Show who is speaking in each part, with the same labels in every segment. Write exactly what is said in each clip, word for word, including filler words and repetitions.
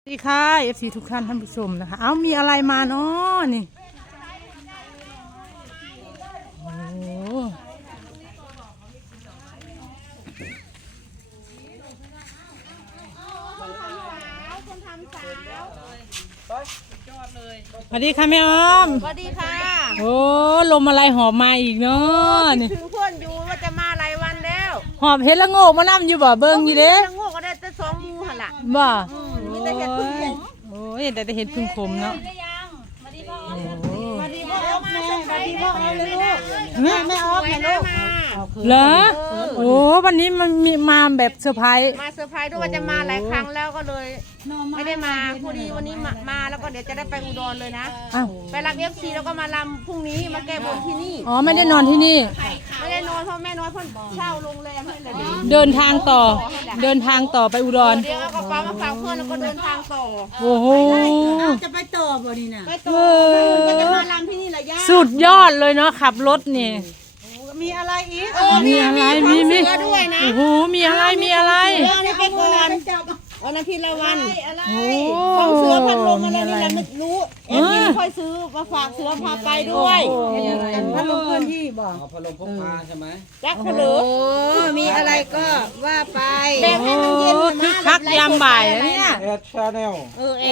Speaker 1: สวัสดีค่ะ เอฟ ซี ทุกท่านท่านผู้ชมนะคะเอามีอะไรมาเนาะนี่โอ้สวัสดีค่ะแม่ออม
Speaker 2: สวัสดีค่ะ
Speaker 1: โอ้ลมอะไรหอบมาอีกเนาะนี่
Speaker 2: ถึงเพื่อนอยู่ว่าจะมาหลายวันแล้ว
Speaker 1: หอบเห็ดละโงกมานั่อยู่บ่เบิ่งอยู่เด้
Speaker 2: ละโงกก็ได้แต่สองมูหั่นล่ะ
Speaker 1: บ่
Speaker 2: มีแต่เห็ดพึ่งขม
Speaker 1: โอ้ยแต่แต่เห็ดพึ่งขมเนาะ
Speaker 2: สวัสดีพ่อแม่สวัสดีพ่อเลยลูกแม่แม่ออฟแม่ลูก
Speaker 1: เหรอโอ้วันนี้มันมีมาแบบเซอร์ไพรส์
Speaker 2: มาเซอร์ไพรส์ด้วยว่าจะมาหลายครั้งแล้วก็เลยไม่ได้มาพอดีวันนี้มามาแล้วก็เดี๋ยวจะได้ไปอุดรเลยนะไปรับเอฟซีแล้วก็มาลำพรุ่งนี้มาแก้บนที่นี่
Speaker 1: อ๋อไม่ได้นอนที่นี่
Speaker 2: ไม่ได้นอนเพราะแม่น้อยเพิ่นเช่าโรงแรมให้เลย
Speaker 1: เดินทางต่อเดินทางต่อไปอุดร
Speaker 2: เดี๋ยวเอากระเป๋ามาฝากเพื่อนแล้วก็เดินทางต่อ
Speaker 1: โอ้โห
Speaker 3: จะไปต่อบ่นี่นะ
Speaker 2: ไปต่อก็จะมาลำที่นี่แหละย่า
Speaker 1: สุดยอดเลยเนาะขับรถนี่
Speaker 2: มีอะไรอีก
Speaker 1: มีอะไรมีมี
Speaker 2: ด้วยนะ
Speaker 1: โอ้โหมีอะไรมีอะไร
Speaker 2: เรื่องนี้ไปก่อนอ๋อน้ำพิละวันของเสือพันลมอะไรนี่แหละไม่รู้เอ็มนี่ค่อยซื้อมาฝากเสือพาไปด้วย
Speaker 3: พัดลมเคลื่อนที่บ่
Speaker 4: พัดลมพกพาใช่ไหม
Speaker 2: จักรเหลือ
Speaker 3: มีอะไรก็ว่าไป
Speaker 2: แบบให้มันเย็น
Speaker 1: คึกคักยามบ่ายเนี่ย
Speaker 4: แอดชาแนล
Speaker 2: เออแอ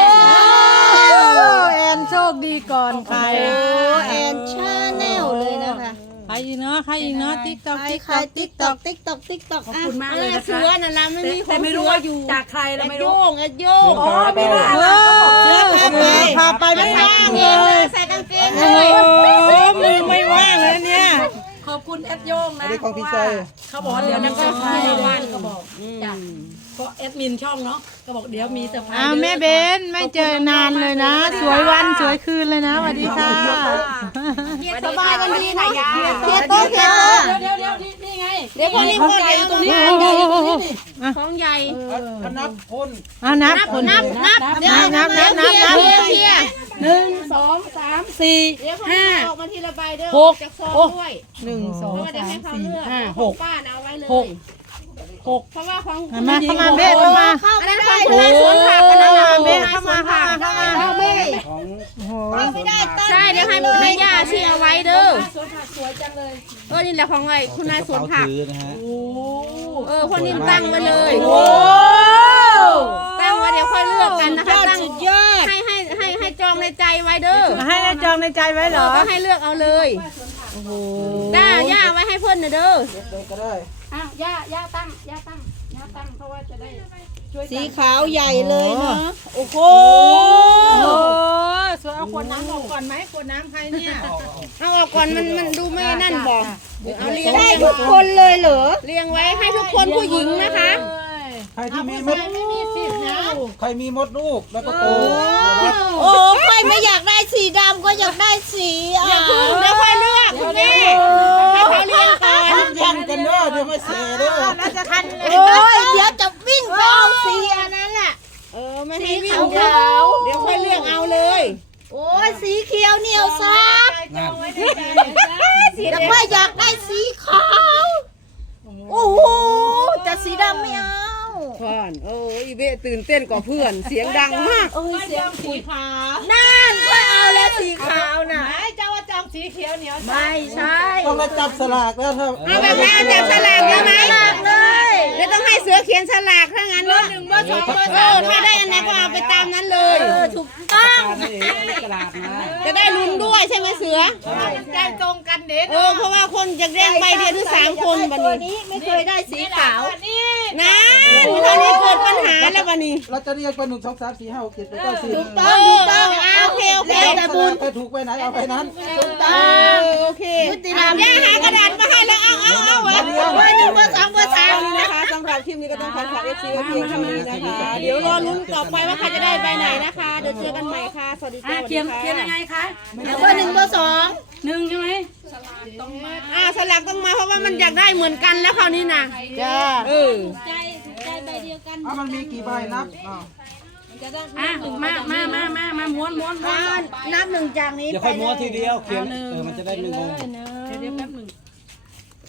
Speaker 1: นแอนโชคดีก่อนใคร
Speaker 3: แอนชาแนลเลยนะคะ
Speaker 1: ใครอีกเนาะใครอีกเนาะติ๊กต็อกติ๊ก
Speaker 3: ต็อกติ๊กต็อกติ๊กต็อกติ๊กต็อก
Speaker 2: ขอบคุณมากเลยเสือน่ะละไม่มีคน
Speaker 3: ไม่รู้ว่าอยู่จากใครเราไม่รู้
Speaker 2: โยงเอ็ดโยง
Speaker 4: อ๋อไม่ว่า
Speaker 1: เสือพาไปพาไปไม่ว่างเลย
Speaker 2: ใส่กางเกง
Speaker 1: โอ้มือไม่ว่างเลยเนี่ย
Speaker 3: ขอบคุณแอดโยงนะ
Speaker 4: ของพี่ใจ
Speaker 3: เขาบอกเดี๋ยวมันก็มีบ้านก็บอกจ้ะก็แอดมินช่องเนาะก็บอกเดี๋ยวมีเซอร์ไพรส์
Speaker 1: อ้าวแม่เบนไม่เจอนานเลยนะสวยวันสวยคืนเลยนะสวัสดีค่ะ
Speaker 2: สบายกันดีนะยาเทียโต๊ะเทียโต๊ะ
Speaker 3: เดี๋ยวเดี๋ยวนี่ไง
Speaker 2: เดี๋ยวคนนี้คนใหญ่ตรงนี้ของใหญ่
Speaker 4: นับคน
Speaker 1: อ่านับคนนับ
Speaker 2: นับเดี๋ยว
Speaker 1: นับนับนับนับ
Speaker 2: เทียหนึ่งสองสามสี่ห้าออกมาทีละใบเด้อหกจากซองด้วย
Speaker 1: หนึ่งสอง
Speaker 2: สามสี่ห้าหกป้าเอาไว้เลย
Speaker 1: หก
Speaker 2: หกเพราะว่าของ
Speaker 1: มาเข้ามาเบ้เข้ามา
Speaker 2: อันนั้นของคุณนายสวนผักกันนะ
Speaker 1: เบ้เข้ามาเข้ามาเข้ามา
Speaker 2: เบ้ใช่เดี๋ยวให้ให้ย่าชี้เอาไว้เด้อ
Speaker 3: สวนผักสวยจังเลย
Speaker 2: เออนี่แหละของไอ้คุณนายสวนผักเออคนนี้ตั้งไว้เลยตั้งไว้เดี๋ยวค่อยเลือกกันนะคะตั้งให้ให้ให้ให้จองในใจไว้เด้อ
Speaker 1: ให้จองในใจไว้เหรอ
Speaker 2: ก็ให้เลือกเอาเลยโอ้โหย่าย่าไว้ให้เพื่อนนะเด้อ
Speaker 4: ก็ได้
Speaker 3: อ้าวย่าย่าตั้งย่าตั้งย่าตั้งเพราะว่าจะได้ช่วย
Speaker 2: สีขาวใหญ่เลยเนาะโอ้โห
Speaker 1: สวยเอาขวดน้ำออกก่อนไหมขวดน้ำใครเนี่ย
Speaker 2: เอาออกก่อนมันมันดูไม่นั่นบอกเอาเรียง
Speaker 3: ได้ทุกคนเลยเหรอ
Speaker 2: เรียงไว้ให้ทุกคนผู้หญิงนะคะ
Speaker 4: ใครที่มีมดใครมีมดลูกแล้วก็โต
Speaker 3: โอ้ใครไม่อยากได้สีดำก็อยากได้สีอ่ะ
Speaker 2: เดี๋ยวค่อยเลือกคุณแม่ให้เขาเรียงก่อน
Speaker 4: ยังกันเด้อเดี๋ยวไม่เสียเด้อ
Speaker 2: แล้วจะทัน
Speaker 3: โอ้ยเดี๋ยวจะวิ่งไปเอาสีอันนั้นแหละ
Speaker 2: เออไม่ให้วิ่งขาวเดี๋ยวค่อยเลือกเอาเลย
Speaker 3: โอ้ยสีเขียวเหนียวซับแต่ว่าอยากได้สีขาวโอ้โหจะสีดำไม่เอา
Speaker 2: เพื่อนโอ้ยเบะตื่นเต้นกว่าเพื่อนเสียงดังมาก
Speaker 3: โอ้ยเสียงสีขาวนั่นก็เอาแล้วสีขาวน่ะ
Speaker 1: ไม่เจ้าว่าจองสีเขียวเหนียว
Speaker 3: ไม่ใช่
Speaker 4: ต้องมาจับสลากแล้วถ้า
Speaker 2: เอาแบบนั้นจับสลากได้ไหมเลยเดี๋ยวต้องให้เสือเขียนสลากถ้างั้นเนาะหนึ่งเบอร์สองเบอร์สามถ้าได้อันไหนก็เอาไปตามนั้นเลย
Speaker 3: ถูกต้อง
Speaker 4: กระดาษนะ
Speaker 2: จะได้ลุ้นด้วยใช่ไหมเสือ
Speaker 1: ใจตรงกันเด็ด
Speaker 2: เออเพราะว่าคนจะแย่งใบเดียวหรือสามคนบัด
Speaker 3: นี้ไม่เคยได้สีขาว
Speaker 2: นะตอนนี้เกิดปัญหาแล้วบัดนี้
Speaker 4: เราจะเรียกไปหนึ่งสองสามสี่ห้าหกเจ็ดแปดเก้าสิบ
Speaker 3: ถูกต้องถูกต้อง
Speaker 2: โอเคโอเค
Speaker 4: แต่บุญไปถูกไปไหนเอาไปนั้น
Speaker 3: ถูกต้อง
Speaker 2: โอเคย่าหากระดาษมาให้แล้วเอาเอาเอาไว้
Speaker 3: เบอร์หนึ่งเบอร์สองเบอร์สาม
Speaker 2: นะคะสำหรับคลิปนี้ก็ต้องขอฝากเอฟซีไว้เพียงเท่านี้นะคะเดี๋ยวรอลุ้นต่อไปว่าใครจะได้ใบไหนนะคะเดี๋ยวเจอกันใหม่ค่ะสวัสดีค่ะ
Speaker 3: เขียนเขียนยังไงคะเบอร์หนึ่งเบอร์สองหนึ่งใช่ไหม
Speaker 2: ต้องมาอ่าสลักต้องมาเพราะว่ามันอยากได้เหมือนกันแล้วคราวนี้นะ
Speaker 3: จ้า
Speaker 2: เออ
Speaker 3: ใจใจใบเดียวกัน
Speaker 4: อ่ะมันมีกี่ใบนับ
Speaker 3: อ่ะมามามามามาม้วนม้วนม้วน
Speaker 2: นับหนึ่งจากนี้
Speaker 4: อย่าค่อยม้วนทีเดียวเขียนเออมันจะได้ไม่งง
Speaker 3: เดี๋ยวแป๊บหนึ่ง
Speaker 2: เ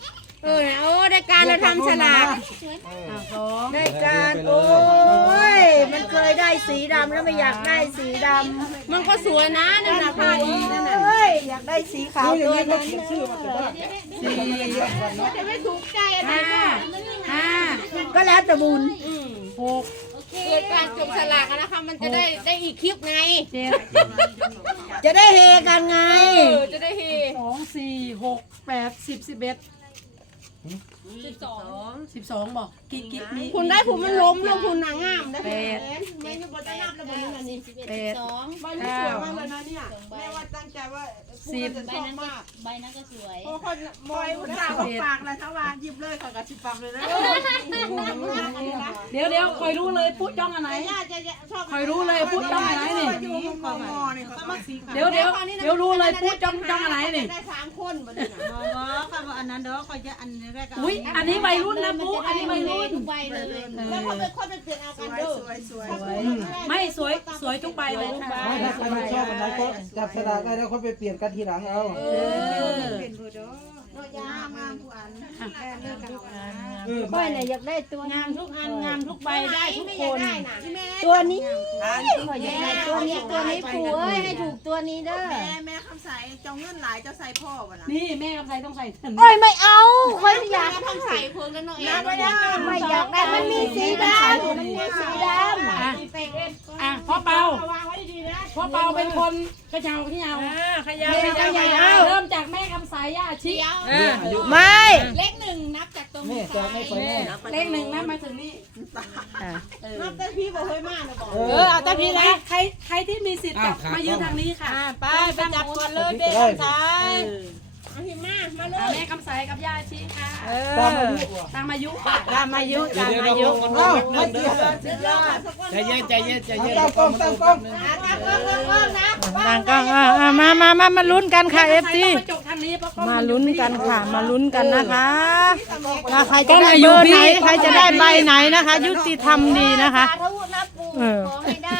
Speaker 2: เออโอ้ได้การเราทำฉลาก
Speaker 5: ได้การโอ้ยมันเคยได้สีดำแล้วไม่อยากได้สีดำ
Speaker 2: มันก็สวยนะนั่นนะผ้าดีนั่นน่ะ
Speaker 5: เอ้ยอยากได้สีขาว
Speaker 4: ดูอย่าง
Speaker 5: ตัว
Speaker 4: นี้ก็
Speaker 5: นั้น
Speaker 4: เขียนชื่อมาแต่ว่า
Speaker 2: จะไม่ถูกใจอะไร
Speaker 3: ห้าห้า
Speaker 5: ก็แล้วแต่บุญ
Speaker 3: หก
Speaker 2: เกิดการจบฉลากอะนะคะมันจะได้ได้อีกคลิปไง
Speaker 3: เจ็ด
Speaker 5: จะได้เฮกันไง
Speaker 2: เออจะได้เฮ
Speaker 3: สองสี่หกแปดสิบสิบเอ็ดสิบสองสิบสองบอกกิ๊กกิ๊กมี
Speaker 2: คุณได้ผมมันล้มลงคุณนางงามได้
Speaker 3: แปด
Speaker 2: ไม่ใช่บนจะนับแล้วบนนี้นะนี่
Speaker 3: แปด
Speaker 2: ใบนี้
Speaker 3: เก้า
Speaker 2: สวยมากเลยนะเนี่ยแม่ว่าตั้งใจว่า
Speaker 3: สิบ
Speaker 2: จะชอบมาก
Speaker 6: ใบนั้นก็สวย
Speaker 2: เพราะคนมอยอุตส่าห์เขาฝากเลยถ้าวางหยิบเลยขอกระชิบฟังเลยนะ
Speaker 3: เดี๋ยวเดี๋ยวคอยรู้เลยพูดจ้องอันไหน
Speaker 2: ย่าจะชอบ
Speaker 3: คอยรู้เลยพูดจ้องอันไหนนี่
Speaker 2: อยู่มอมอนี่เขามาสีขาว
Speaker 3: เดี๋ยวเดี๋ยวเดี๋ยวรู้เลยพูดจ้องจ้องอันไหนนี่
Speaker 2: ได้สามคนบนนี้นะ
Speaker 3: อุ้ยอันนี้วัยรุ่นนะปุ๊อันนี้วัยรุ่น
Speaker 6: ทุกใบเลย
Speaker 2: แล้วเขาเป็นคนเป็นเปลี่ยนเอากันเด้อ
Speaker 3: ไม่สวยสวยทุกใบเลยค่ะ
Speaker 4: ไม่ถ้าใครไม่ชอบอันไหนก็จับสลากได้แล้วค่อยไปเปลี่ยนกันทีหลังเอา
Speaker 3: เออ
Speaker 4: เออ
Speaker 5: ค่อยเนี่ยอยากได้ตัว
Speaker 1: งามทุกอันงามทุกใบได้ทุกคน
Speaker 5: ตัวนี้ค่อยอยากได้ตัวนี้ตัวนี้ผูเอ้ยให้ถูกตัวนี้เด้อ
Speaker 2: แม่แม่คำใสเจ้าเงินหลายเจ้าใส่พ่อวะนะ
Speaker 3: นี่แม่กำไสต้องใส่เถิน
Speaker 5: โอ้ยไม่เอาค่อยอยาก
Speaker 2: แม่คำใสเพิ่งแล้วเนาะเอง
Speaker 5: ไม่ได้ไม่อยากได้มันมีสีดำมันมีสีดำ
Speaker 3: อ่ะอ่ะพ่อเปาพ่อเปาเป็นคนกระเช้าที่เอา
Speaker 1: ขยาวขยาวขยาว
Speaker 3: เริ่มจากแม่คำสายย่าชิ
Speaker 5: ไม่
Speaker 6: เลขหนึ่งนับจากตรง
Speaker 4: แม่จะไม่ไปแน่
Speaker 3: เลขหนึ่งนะมาถึงนี่
Speaker 2: นับแต่พี่บอกเฮ้ยมากนะบอก
Speaker 4: เอ
Speaker 1: เอ
Speaker 4: อ
Speaker 1: อเอาแต่พี่นะ
Speaker 3: ใครใครที่มีสิทธิ์กลับมายืนทางนี้ค่ะ
Speaker 1: ไปไปจับก่อนเลยเด็กชาย
Speaker 2: เอาพี่มามาเล
Speaker 3: อ่ะ
Speaker 2: ย
Speaker 3: แม่คำสายกับย่าชิค่ะ
Speaker 1: เอ
Speaker 4: ตามอายุ
Speaker 1: อ
Speaker 3: ตามอายุค่ะ
Speaker 1: ตามอายุตามอายุ
Speaker 4: เอ้าไม่เกี่ยว
Speaker 7: ใจเย็นใจเย็นใจ
Speaker 4: เอา
Speaker 7: เย็น
Speaker 4: ตั้งกล้องตั้งกล้อง
Speaker 2: ตามกล้องกล้องกล้องนะ
Speaker 1: ต่างก็อ่าอ่ามามามามาลุ้นกันค่ะเอฟ
Speaker 3: ใคร
Speaker 1: ซี
Speaker 3: ต้องมาจกทางนี้เพราะกล้อง
Speaker 1: มา
Speaker 3: มันอยู่
Speaker 1: ลุ้น
Speaker 3: นี่
Speaker 1: กันค่ะ มาลุ้นกันนะคะว่าใครจะได้เบอร์ไหนใครจะได้ใบไหนนะคะ ยุติธรรมดีนะคะ
Speaker 5: สาธุนะปู่
Speaker 1: เออ
Speaker 5: ขอให้ได้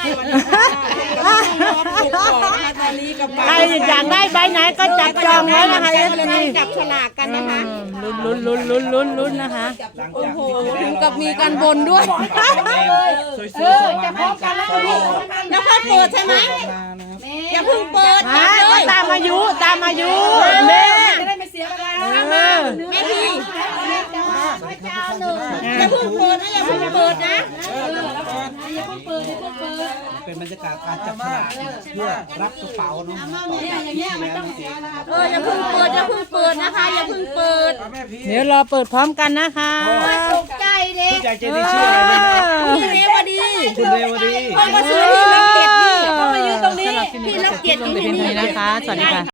Speaker 1: ใครอยากได้ใบไหนก็จับจองไว้นะคะเอฟซี
Speaker 2: จับฉลากกันนะคะ
Speaker 1: ลุ้นลุ้นลุ้นลุ้นลุ้นลุ้นนะคะ
Speaker 7: หลังจาก
Speaker 2: โอ้โหถึงกับมีการบนด้วย
Speaker 7: สวยๆจะพร้อมกันแล้ว
Speaker 2: แล้วค่อยเปิดใช่ไหม
Speaker 4: มานะครับ
Speaker 2: อย่าเพิ่งเปิด
Speaker 1: ฮะก็ตามอายุตามอายุแม่
Speaker 3: จะได้ไม่เสียเวลา
Speaker 1: เออ
Speaker 2: แม่พี่
Speaker 5: เจ้าหนึ่ง
Speaker 2: อย่าเพิ่งเปิดนะอย่าเพิ่งเปิดนะ
Speaker 3: อย่าเพิ่งเปิดอย่าเพิ่งเปิด
Speaker 7: เป็นบรรยากาศการจับฉลากเพื่อรับกระเป๋าเนาะ
Speaker 3: เนี่ยอย่างเงี้ยมันต้อง
Speaker 2: เอออย่าเพิ่งเปิดอย่าเพิ่งเปิดนะคะอย่าเพิ่งเปิด
Speaker 4: เอาแม่พี่
Speaker 1: เดี๋ยวรอเปิดพร้อมกันนะคะ
Speaker 5: ตกใจเด็ก
Speaker 7: ผู้ใจเจนี่ชื่ออะไรนะ
Speaker 2: พี่เรวดี
Speaker 7: คุณเรวดี
Speaker 2: ต้องมาซื้อที่ล็อกเก็ตนี่
Speaker 3: ต้องมายืนตรงนี้
Speaker 1: สำหรับที่นี่ก็จะจบลงแต่เพียงเท่านี้นะคะ สวัสดีค่ะ